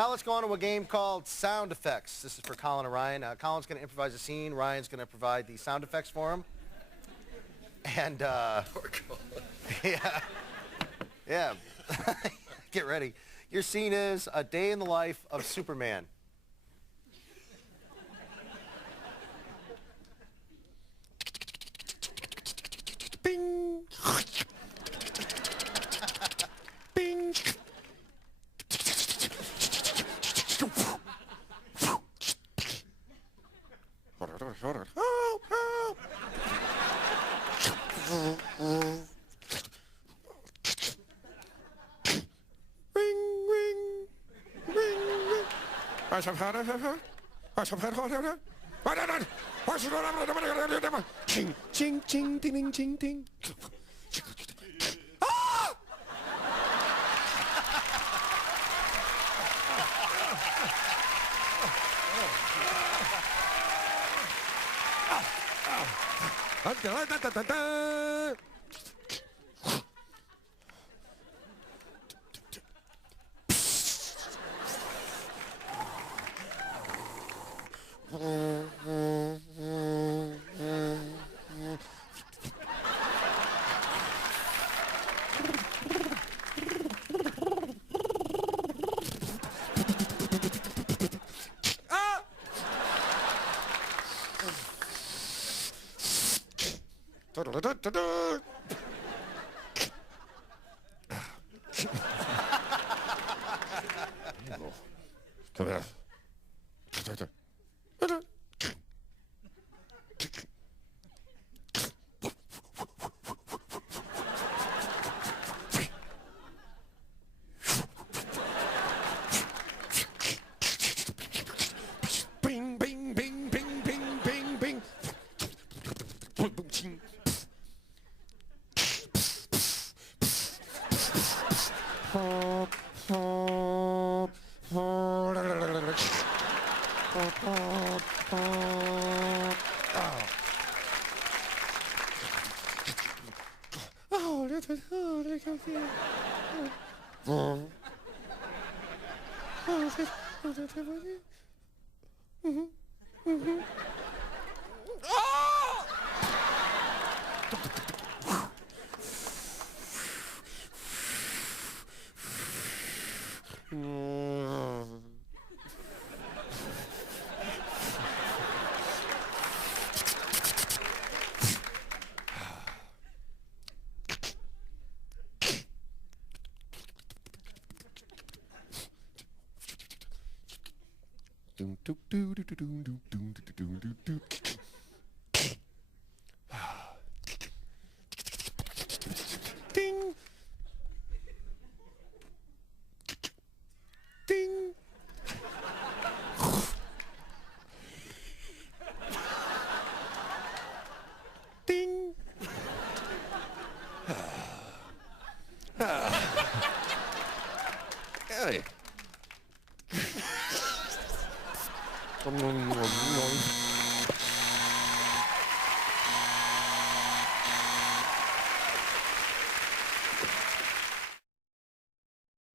Now let's go on to a game called Sound Effects. This is for Colin and Ryan. Colin's going to improvise a scene. Ryan's going to provide the sound effects for him. And, Poor Colin. yeah. Get ready. Your scene is a day in the life of Superman. Bing. Bing. Help, help. Ring, ring, ring, ring. I have had it. I have had it. Ching, ching, ching, ding, ding, ching, ding. Ah! Come here. Bing, bing, bing, bing, bing, bing, bing. Boom, boom, ching. Hop, hop, hop. Hop, hop, hop. Oh, look at here. Oh, Ding. Ding. Ding. Hey.